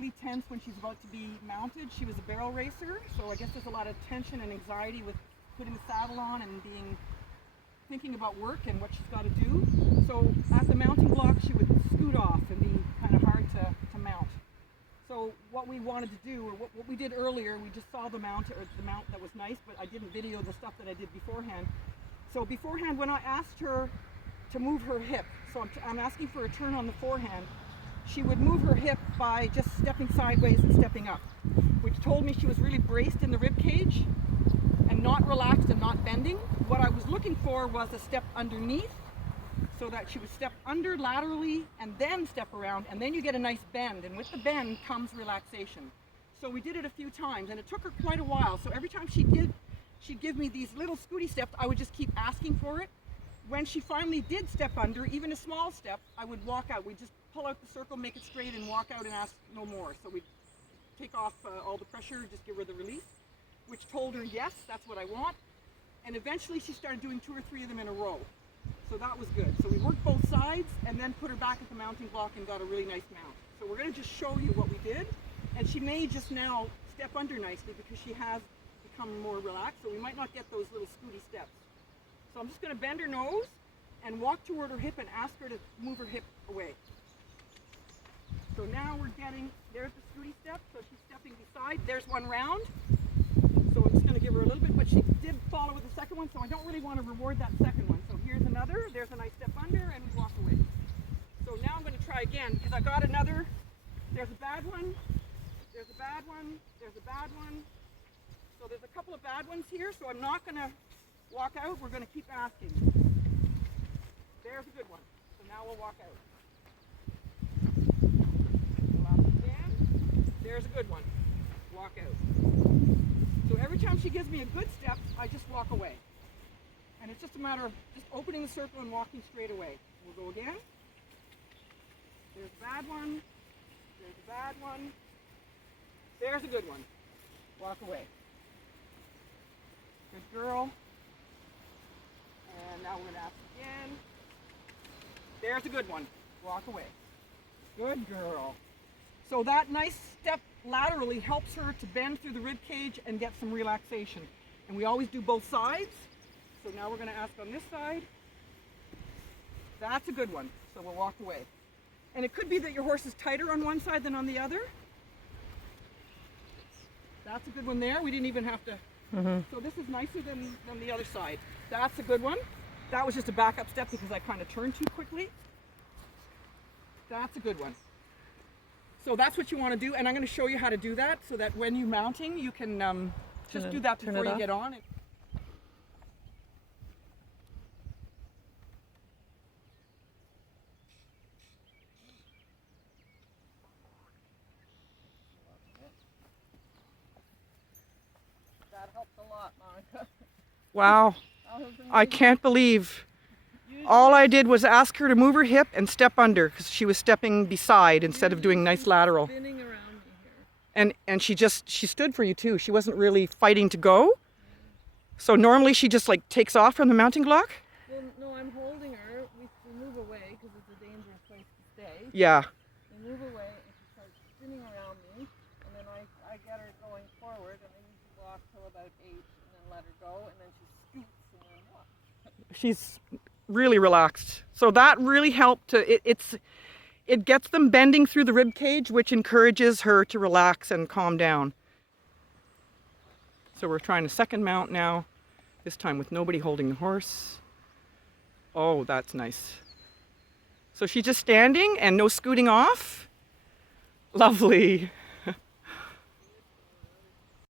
really tense when she's about to be mounted. She was a barrel racer, so I guess there's a lot of tension and anxiety with putting the saddle on and thinking about work and what she's got to do. So at the mounting block, she would scoot off and be kind of hard to mount. So what we wanted to do, or what we did earlier, we just saw the mount that was nice, but I didn't video the stuff that I did beforehand. So beforehand, when I asked her to move her hip, so I'm asking for a turn on the forehand, she would move her hip by just stepping sideways and stepping up, which told me she was really braced in the rib cage and not relaxed and not bending. What I was looking for was a step underneath, so that she would step under laterally and then step around, and then you get a nice bend, and with the bend comes relaxation. So we did it a few times, and it took her quite a while. So every time she'd give me these little scooty steps, I would just keep asking for it. When she finally did step under, even a small step, I would walk out. We'd just pull out the circle, make it straight, and walk out and ask no more. So we'd take off all the pressure, just give her the release, which told her, yes, that's what I want. And eventually she started doing 2 or 3 of them in a row. So that was good. So we worked both sides and then put her back at the mounting block and got a really nice mount. So we're going to just show you what we did. And she may just now step under nicely because she has become more relaxed. So we might not get those little scooty steps. So I'm just going to bend her nose and walk toward her hip and ask her to move her hip away. So now we're getting, there's the scooty step. So she's stepping beside. There's one round. So I'm just going to give her a little bit, but she did follow with the second one, so I don't really want to reward that second one. So here's another, there's a nice step under, and we walk away. So now I'm going to try again, because I got another, there's a bad one, there's a bad one, there's a bad one. So there's a couple of bad ones here, so I'm not going to walk out, we're going to keep asking. There's a good one, so now we'll walk out. Again. There's a good one, walk out. So every time she gives me a good step, I just walk away. And it's just a matter of just opening the circle and walking straight away. We'll go again. There's a bad one. There's a bad one. There's a good one. Walk away. Good girl. And now we're going to ask again. There's a good one. Walk away. Good girl. So that nice step laterally helps her to bend through the rib cage and get some relaxation. And we always do both sides. So now we're going to ask on this side. That's a good one. So we'll walk away. And it could be that your horse is tighter on one side than on the other. That's a good one there. We didn't even have to. So this is nicer than the other side. That's a good one. That was just a backup step because I kind of turned too quickly. That's a good one. So that's what you want to do, and I'm going to show you how to do that so that when you're mounting, you can just do that before you get on. That helps a lot, Monica. Wow, I can't believe. All I did was ask her to move her hip and step under because she was stepping beside instead of doing nice lateral. Spinning around me here. And she stood for you too. She wasn't really fighting to go. So normally she just like takes off from the mounting block? Well, no, I'm holding her. We move away because it's a dangerous place to stay. Yeah. We move away and she starts spinning around me. And then I get her going forward and I usually walk till about 8 and then let her go. And then she scoots and then walk. She's really relaxed. So that really helped it gets them bending through the rib cage, which encourages her to relax and calm down. So we're trying a second mount now, this time with nobody holding the horse. Oh, that's nice. So she's just standing and no scooting off. Lovely.